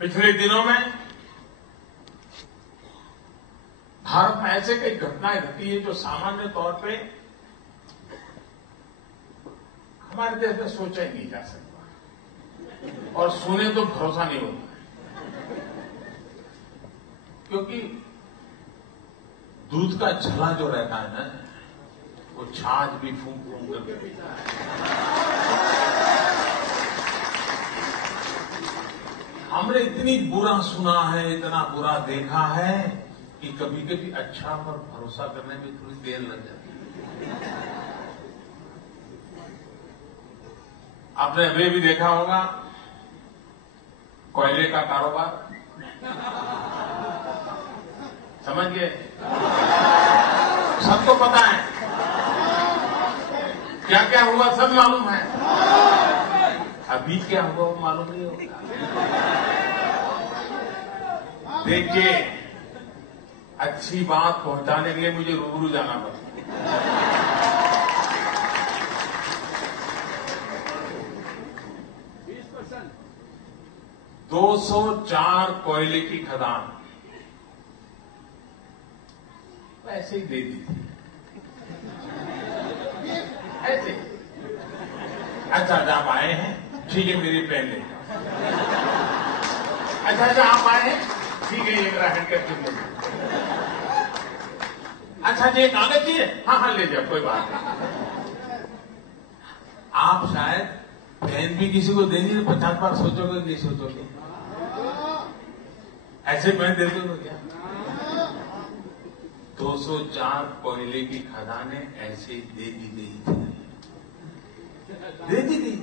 पिछले दिनों में भारत में ऐसे कई घटनाएं घटी है जो सामान्य तौर पे हमारे देश में सोचा ही नहीं जा सकता और सुने तो भरोसा नहीं होता, क्योंकि दूध का झला जो रहता है ना, वो छाछ भी फूंक फूंक करके पीता है। हमने इतनी बुरा सुना है, इतना बुरा देखा है कि कभी कभी अच्छा पर भरोसा करने में थोड़ी देर लग जाती है। आपने अभी भी देखा होगा कोयले का कारोबार, समझ गए? सबको पता है क्या क्या हुआ, सब मालूम है। अभी क्या हुआ वो मालूम नहीं होगा। देखिए, अच्छी बात पहुंचाने के लिए मुझे रूबरू जाना पड़ता। 204 कोयले की खदान ऐसे ही दे दी थी, ऐसे। अच्छा आप आए हैं, ठीक है, मेरी पेन ले जाओ। अच्छा आप आए हैं, ठीक है, ये मेरा हैंडकैप ले जाओ। अच्छा जी, कागज चाहिए? हाँ ले जाओ, कोई बात नहीं। आप शायद पेन भी किसी को देंगे तो 50 बार सोचोगे, नहीं सोचोगे? ऐसे पेन देते हो क्या? 204 कोयले की खदानें ऐसे दे दी गई थी, दे दी गई।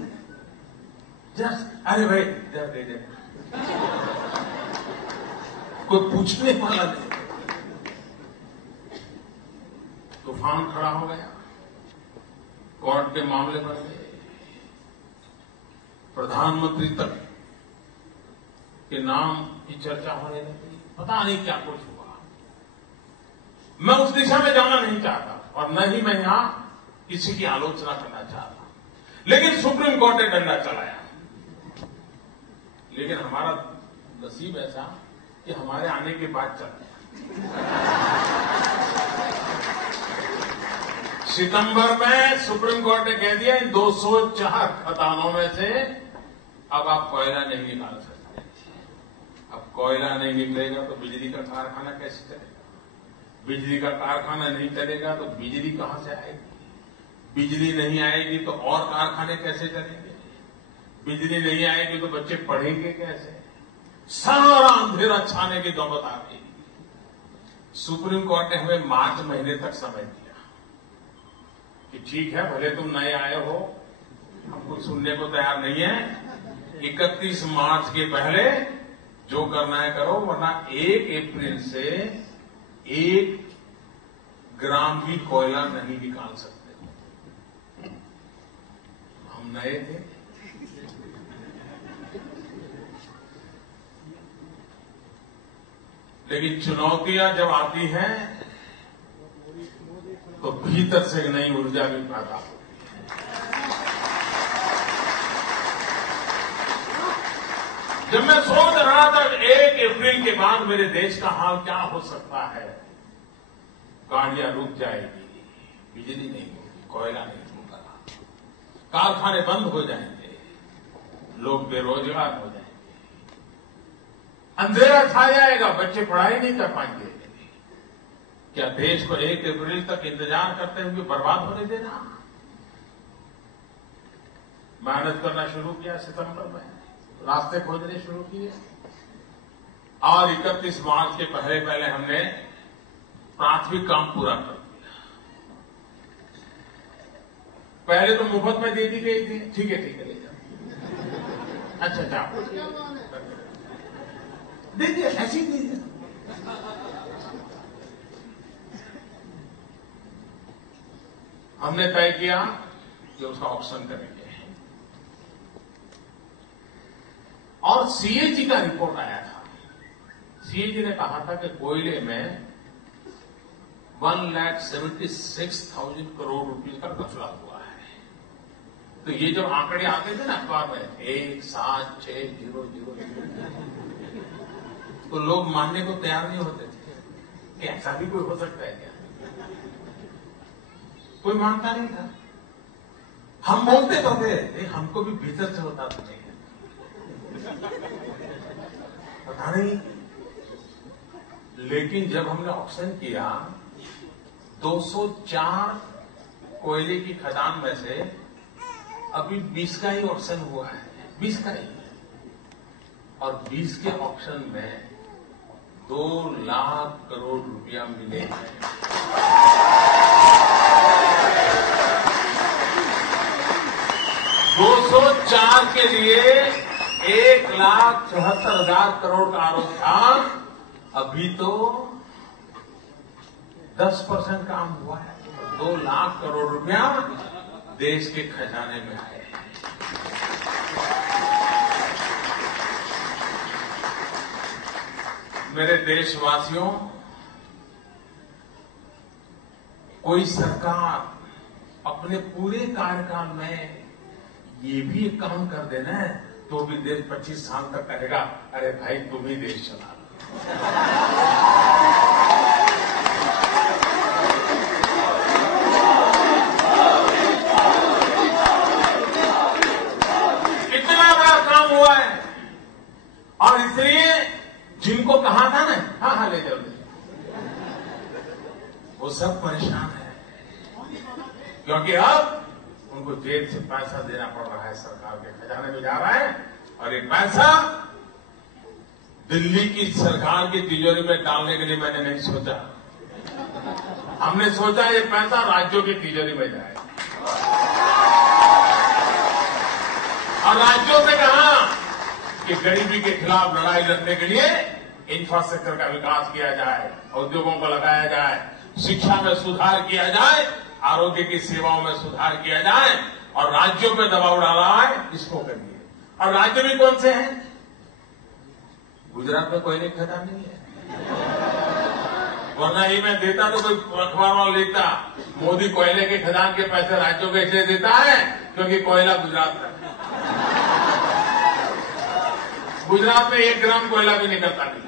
जस्ट अरे भाई जरा दे दे, कोई पूछने वाला नहीं। तूफान खड़ा हो गया, कोर्ट के मामले बढ़ गए, प्रधानमंत्री तक के नाम की चर्चा होने लगी, पता नहीं क्या कुछ हुआ। मैं उस दिशा में जाना नहीं चाहता और न ही मैं यहां किसी की आलोचना करना चाहता, लेकिन सुप्रीम कोर्ट ने डंडा चलाया। लेकिन हमारा नसीब ऐसा कि हमारे आने के बाद चल गया। सितंबर में सुप्रीम कोर्ट ने कह दिया इन 204 खदानों में से अब आप कोयला नहीं निकाल सकते। अब कोयला नहीं निकलेगा तो बिजली का कारखाना कैसे चलेगा? बिजली का कारखाना नहीं चलेगा तो बिजली कहां से आएगी? बिजली नहीं आएगी तो और कारखाने कैसे चलेंगे? बिजली नहीं आएगी तो बच्चे पढ़ेंगे कैसे? सारा अंधेरा छाने की नौबत आ गई। सुप्रीम कोर्ट ने हमें मार्च महीने तक समय दिया कि ठीक है, भले तुम नए आए हो, हम कुछ सुनने को तैयार नहीं है। 31 मार्च के पहले जो करना है करो, वरना 1 अप्रैल से 1 ग्राम भी कोयला नहीं निकाल सकते। हम नए थे, लेकिन चुनौतियां जब आती हैं तो भीतर से एक नई ऊर्जा भी पैदा होती है। जब मैं सोच रहा था 1 अप्रैल के बाद मेरे देश का हाल क्या हो सकता है, गाड़ियां रुक जाएगी, बिजली नहीं होगी, कोयला नहीं होगा, कारखाने बंद हो जाएंगे, लोग बेरोजगार हो जाएंगे, अंधेरा छा जाएगा, बच्चे पढ़ाई नहीं कर पाएंगे। क्या देश को 1 अप्रैल तक इंतजार करते हुए बर्बाद होने देना? मेहनत करना शुरू किया सितंबर में, रास्ते खोजने शुरू किए और 31 मार्च के पहले हमने प्राथमिक काम पूरा कर दिया। पहले तो मुफ्त में दे दी गई थी, ठीक है ले जाओ। अच्छा जाओ, दे दिया, ऐसी दे दिया। हमने तय किया कि उसका ऑक्शन करेंगे और सीएजी का रिपोर्ट आया था। सीएजी ने कहा था कि कोयले में 1,76,000 करोड़ रुपए का घपला हुआ है। तो ये जो आंकड़े आते थे ना अखबार में 17600, तो लोग मानने को तैयार नहीं होते थे कि ऐसा भी कोई हो सकता है क्या? कोई मानता नहीं था। हम बोलते तो थे, हमको भी भीतर से होता तो नहीं है, पता नहीं। लेकिन जब हमने ऑक्शन किया 204 कोयले की खदान में से अभी 20 का ही ऑक्शन हुआ है, 20 का ही, और 20 के ऑक्शन में 2 लाख करोड़ रुपया मिले हैं। 204 के लिए 1,74,000 करोड़ का आरोप था। अभी तो 10% काम हुआ है। 2 लाख करोड़ रुपया देश के खजाने में आए हैं। मेरे देशवासियों, कोई सरकार अपने पूरे कार्यकाल में ये भी एक काम कर देना है तो भी देश 25 साल तक कहेगा, अरे भाई तुम ही देश चला। इतना बड़ा काम हुआ है, और इसलिए जिनको कहा था ना, हाँ ले जाओ, वो सब परेशान है, क्योंकि अब उनको जेब से पैसा देना पड़ रहा है, सरकार के खजाने में जा रहा है, और ये पैसा दिल्ली की सरकार की तिजोरी में डालने के लिए मैंने नहीं सोचा। हमने सोचा ये पैसा राज्यों की तिजोरी में जाए, और राज्यों से कहा कि गरीबी के खिलाफ लड़ाई लड़ने के लिए इंफ्रास्ट्रक्चर का विकास किया जाए, उद्योगों को लगाया जाए, शिक्षा में सुधार किया जाए, आरोग्य की सेवाओं में सुधार किया जाए, और राज्यों पे दबाव डाला है, इसको करिए। और राज्य भी कौन से हैं? गुजरात में कोयले की खदान नहीं है, वरना ये मैं देता तो कोई अखबार वाला लिखता, मोदी कोयले के खदान के पैसे राज्यों को इसलिए देता है क्योंकि कोयला गुजरात में, गुजरात में 1 ग्राम कोयला भी निकलता नहीं।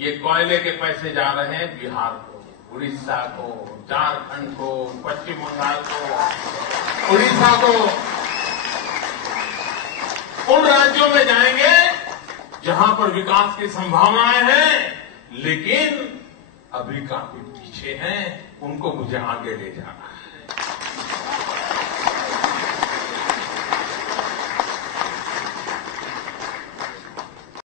ये कोयले के पैसे जा रहे हैं बिहार को, उड़ीसा को, झारखंड को, पश्चिम बंगाल को, उड़ीसा को, उन राज्यों में जाएंगे जहां पर विकास की संभावनाएं हैं, लेकिन अभी काफी पीछे हैं, उनको मुझे आगे ले जाना है।